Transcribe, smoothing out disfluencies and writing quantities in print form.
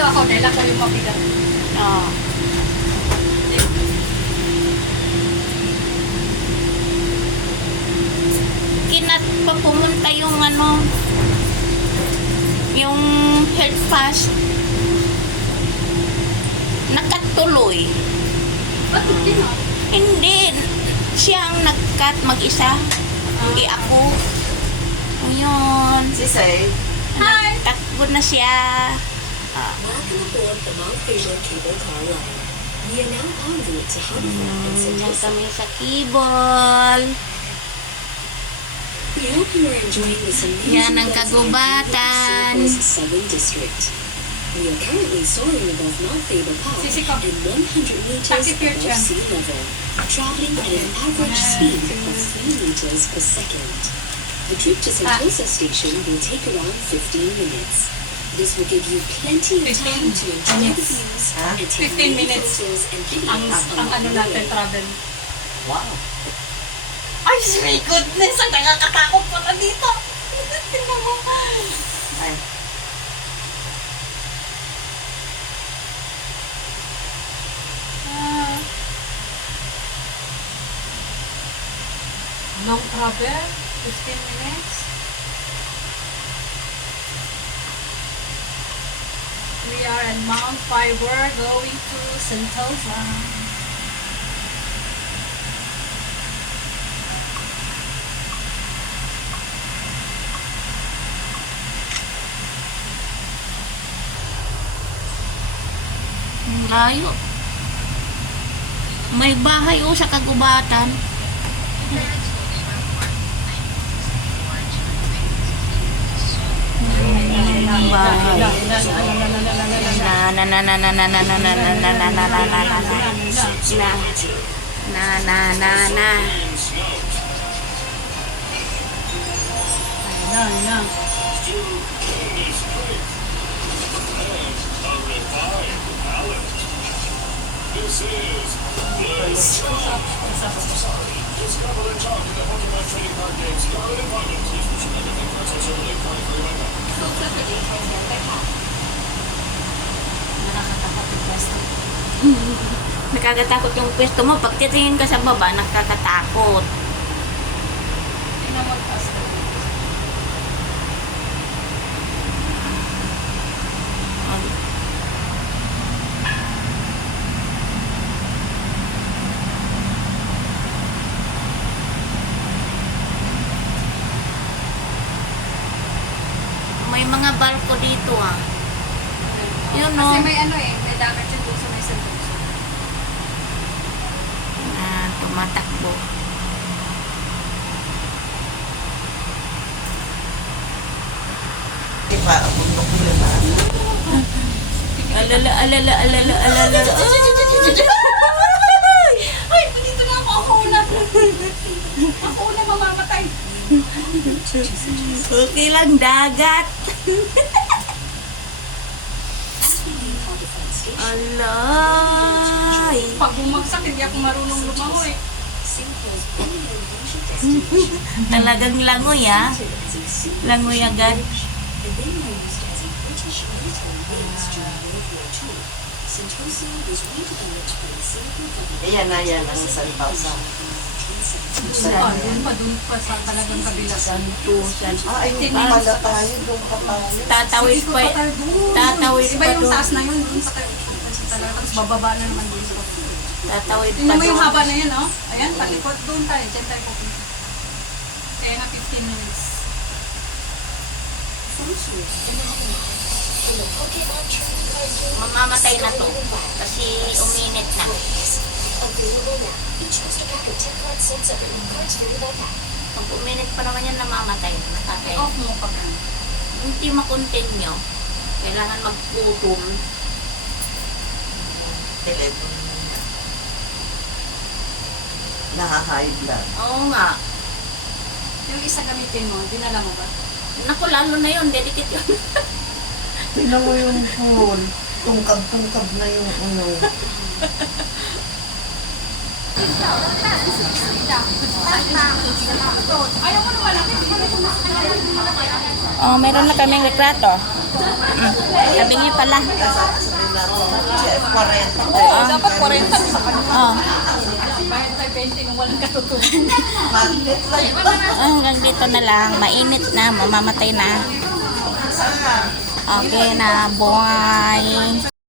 Dito ako dahil ako yung mabigat. Oh. Kinat pa pumunta yung ano, yung health pass. Nakatuloy. Ba't hindi mo? Hindi. Siya ang nag-cut mag-isa. Hindi ako. Ayun. Sisay, Hi! Takbo na siya. Welcome aboard the Mount Faber Cable Car Line. We are now en route to Haverford and Yan Sentosa. kami sa Kibol. We hope you are enjoying this amazing Yan ang ride kagubatan. in Singapore's Southern District. We are currently soaring above Mount Faber Park Sisi ko. and 100 meters Taki pure above siya. sea level, traveling at an average speed of 3 meters per second. The trip to Sentosa Station will take around 15 minutes. This will give you plenty of 15 time to enjoy the views Huh? and take 15 many minutes. photos and Ang, videos ang along ano the natin, way. travel. wow. Ay, my goodness! Ang nakakatakot pala dito. Tingnan mo. Ay, Ah. Long travel? 15 minutes? We are at Mount Faber going to Sentosa. Ang layo. May bahay o sa kagubatan. Ang bahay. Na na na na na na na na na na na na na na na na. Nakakatakot yung pwesto mo. Pag titingin ka sa baba, nakakatakot. Tingnan mo taas. May mga barko dito ah. Yun Kasi no. may ano eh, may dagat yun doon sa may Sentosa. Tumatakbo. di ba, bundok nila ba? Alala, alala, alala, alala. Ay, dito na ako. Ako una. Ako una mamamatay. Okay lang, dagat. Alay. Pag bumagsak, hindi ako marunong lumangoy. Singapore's only leisure destination. Talagang langoy ah. Langoy agad. The venue used as a British military base during World War II. Sentosa was redeveloped by the Singapore government. Ayan na yan ang Sentosa. Doon pa sa talagang kabila. Santusan. Ah, ayun pa pala tayo, doon pa tayo. Tatawid pa. Tatawid Iba pa yung doon. taas na yun, doon pa tayo. Tapos bababa na naman dito. Tatawid pa Tingnan mo yung doon. haba na yan, oh. Ayan, palikot doon tayo. Diyan tayo pupunta. Kaya nga 15 minutes. Mamamatay na to. Kasi uminit na. Pag uminit pa naman yan, namamatay. Nakakaya. I-off mo pa ba? Hindi makontinue. Kailangan magputol. Telephone. Naka-high blood. Oo nga. Yung isa gamitin mo, dinala mo ba? Naku, lalo na yun. Dedikit yun. Tingnan mo yung phone. Tungkab-tungkab na yung ano. Ayaw ko na malaki. Oh, meron na kaming retrato. Sabi niya pala. Sabihin na ro, 40. Oo, dapat 40 sa kanya. Oh, Bayad tayo 20 nung walang katutunan. Magnet lang ito. hanggang dito na lang. Mainit na, mamamatay na. Okay na, buhay.